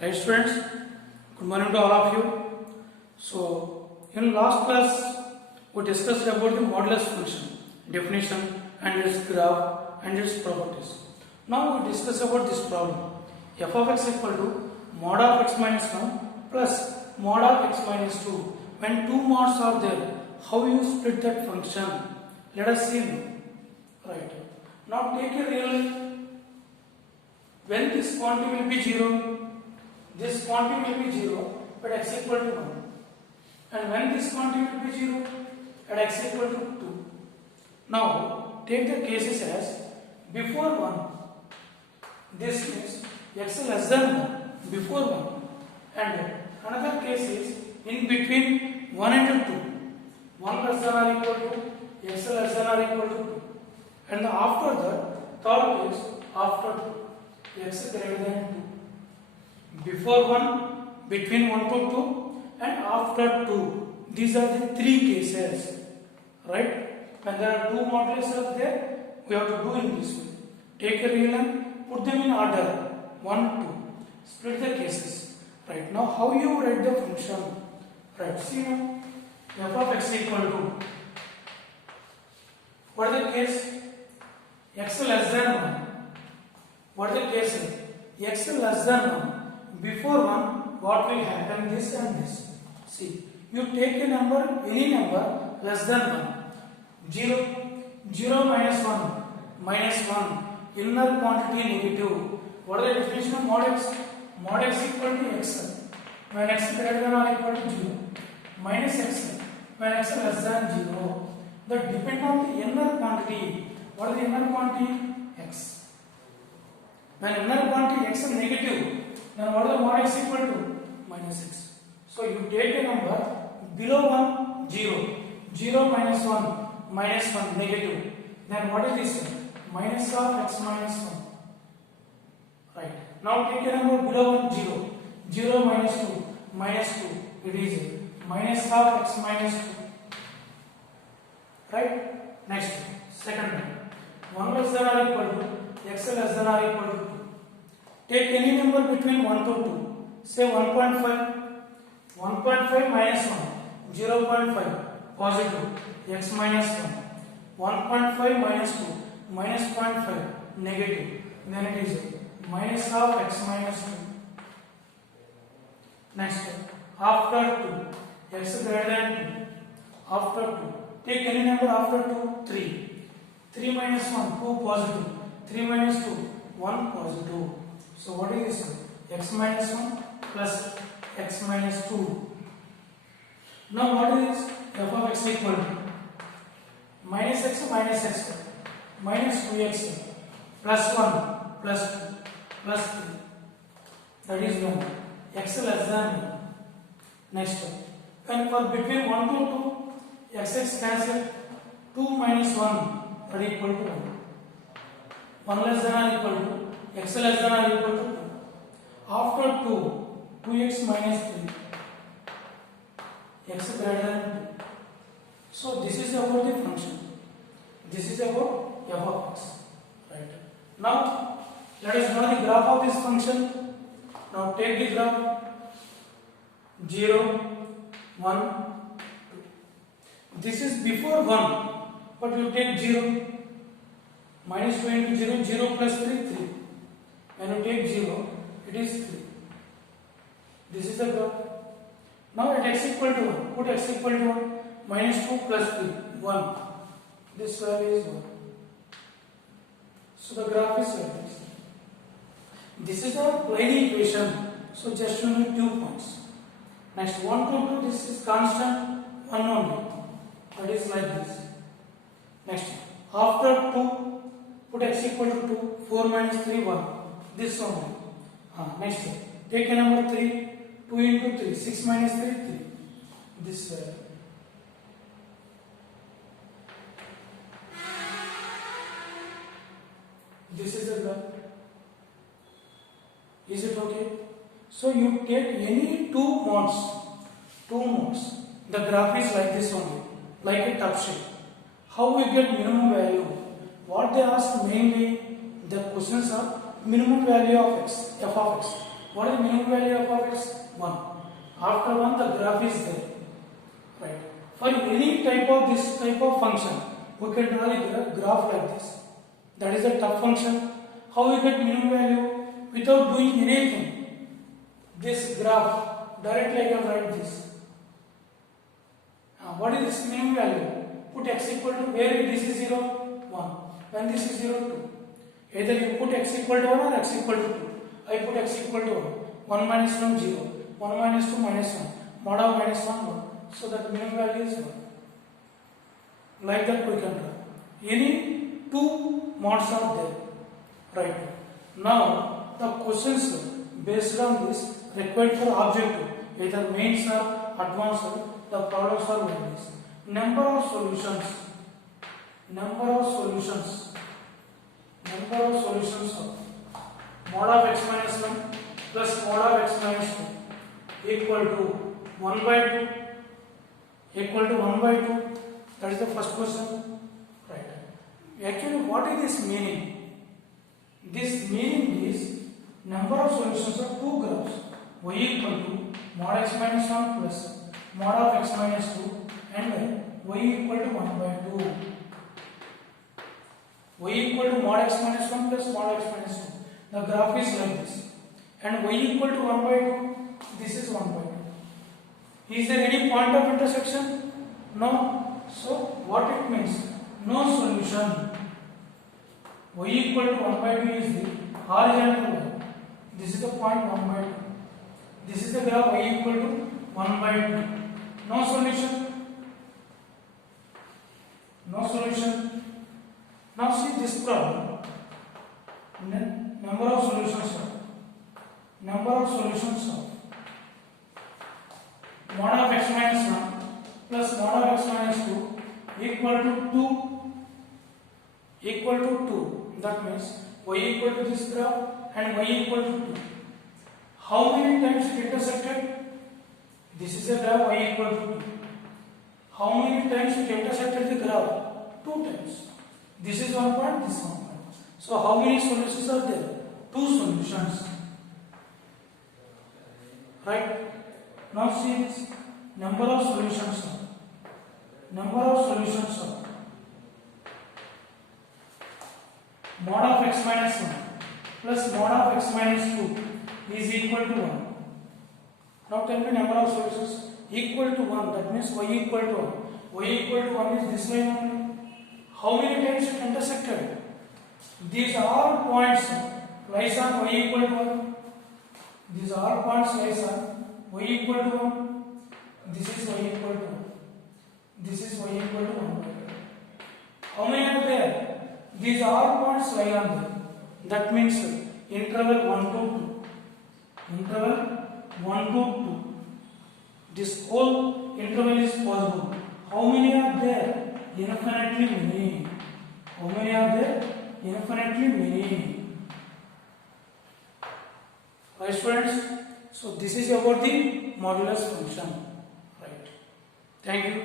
Right students, good morning to all of you. So in last class we discussed about the modulus function, definition and its graph and its properties. Now we discuss about this problem. F of x equal to mod of x minus 1 plus mod of x minus 2. When two mods are there, how you split that function? Let us see now. Right. Now take a real, when this quantity will be 0, this quantity will be 0 at x equal to 1, and when this quantity will be 0 at x equal to 2. Now take the cases as before 1, this means x less than 1 before 1, and another case is in between 1 and 2, 1 less than or equal to x less than or equal to 2, and after that third case after 2, x greater than 2. Before 1, between 1 to 2, and after 2. These are the three cases, right? When there are two modulus are there, we have to do in this way. Take a real and put them in order 1, 2. Split the cases. Right now, how you write the function? Right. See now, f of x equal to, what is the case? X less than 1. What is the case? X less than 1. Before 1, what will happen? This and this. See, you take a number, any number less than 1. 0, 0 minus 1, minus 1, inner quantity negative. What is the definition of mod x? Mod x equal to x. When x greater than or equal to 0. Minus x. When x less than 0. That depend on the inner quantity. What is the inner quantity? X. When inner quantity x is negative, then what is the mod x equal to? Minus x. So you take a number below 1, 0. 0 minus 1, minus 1, negative. Then what is this? Minus of x minus 1. Right. Now take a number below 1, 0. 0 minus 2, minus 2. It is minus of x minus 2. Right? Next, second one. 1 less than or equal to x less than or equal to 2. Take any number between 1 to 2. Say 1.5. 1.5 minus 1. 0.5. Positive. X minus 1. 1.5 minus 2. Minus 0.5. Negative. Then it is minus of x minus 2. Next. After 2. X greater than 2. After 2. Take any number after 2. 3. 3 minus 1. 2 positive. 3 minus 2. 1 positive. So what is this? X minus 1 plus x minus 2. Now what is this? F of x equal to minus x minus 2x plus 1 plus 2 plus 3. That is 1. X less than 1. Next one. And for between 1 to 2, x cancel. 2 minus 1 are equal to 1. 1 less than or equal to x less than or equal to 2. After 2, 2x minus 3, x greater than 2. So this is about the function. This is about f of x. Right. Now let us draw the graph of this function. Now take the graph 0, 1, 2. This is before 1, but you take 0. Minus 2 into 0, 0 plus 3, 3. When you take 0, it is 3. This is the graph. Now at x equal to 1, put x equal to 1, minus 2 plus 3, 1. This value is 1. So the graph is like this. This is a plane equation. So just you need 2 points. Next 1 to 2, this is constant, 1 only. That is like this. Next, after 2, put x equal to 2, 4 minus 3, 1. This only. Next, take a number 3, 2 into 3, 6 minus 3, 3. This value. This is the graph. Is it okay? So you take any two modes. The graph is like this only, like a tub shape. How we get minimum value? What they ask mainly, the questions are minimum value of x, f of x. What is the minimum value of x? 1. After 1 the graph is there. Right. For any type of this type of function, we can draw the graph like this. That is a top function. How we get minimum value? Without doing anything. This graph, directly I can write this. What is this minimum value? Put x equal to, where this is 0, 1. When this is 0, 2. Either you put x equal to 1 or x equal to 2. I put x equal to 1. 1 minus 1, 0. 1 minus 2, minus 1. Mod of minus 1, 1. So that minimum value is 1. Like that we can draw. Any two mods are there. Right. Now the questions based on this required for objective, either mains or advanced, the problems are like this. Number of solutions of mod of x minus 1 plus mod of x minus 2 equal to 1 by 2 equal to 1 by 2. That is the first question. Right. Actually, what is this meaning? This meaning is number of solutions of two graphs y equal to mod x minus 1 plus mod of x minus 2 and y equal to 1 by 2. Y equal to mod x minus 1 plus mod x minus 2. The graph is like this. And y equal to 1 by 2. This is 1 by 2. Is there any point of intersection? No. So what it means? No solution. Y equal to 1 by 2 is the horizontal line. This is the point 1 by 2. This is the graph y equal to 1 by 2. No solution. No solution. Now see this problem. Number of solutions of mod of x minus 1 plus mod of x minus 2 equal to 2. That means y equal to this graph and y equal to 2. How many times it intersected? This is a graph y equal to 2. How many times it intersected the graph? 2 times. This is one point, this one point. So how many solutions are there? 2 solutions. Right? Now see this. Number of solutions of mod of x minus 1 plus mod of x minus 2 is equal to 1. Now tell me number of solutions equal to 1. That means y equal to 1. Y equal to 1 is this line only. How many times it intersected? These are points lies on y equal to 1. These are points lies on y equal to 1. This is y equal to 1. This is y equal to 1. How many are there? These are points lie on there. That means interval 1 to 2. Interval 1 to 2. This whole interval is possible. How many are there? Infinitely many. How many are there? Infinitely many. Right, students? So this is about the modulus function. Right. Thank you.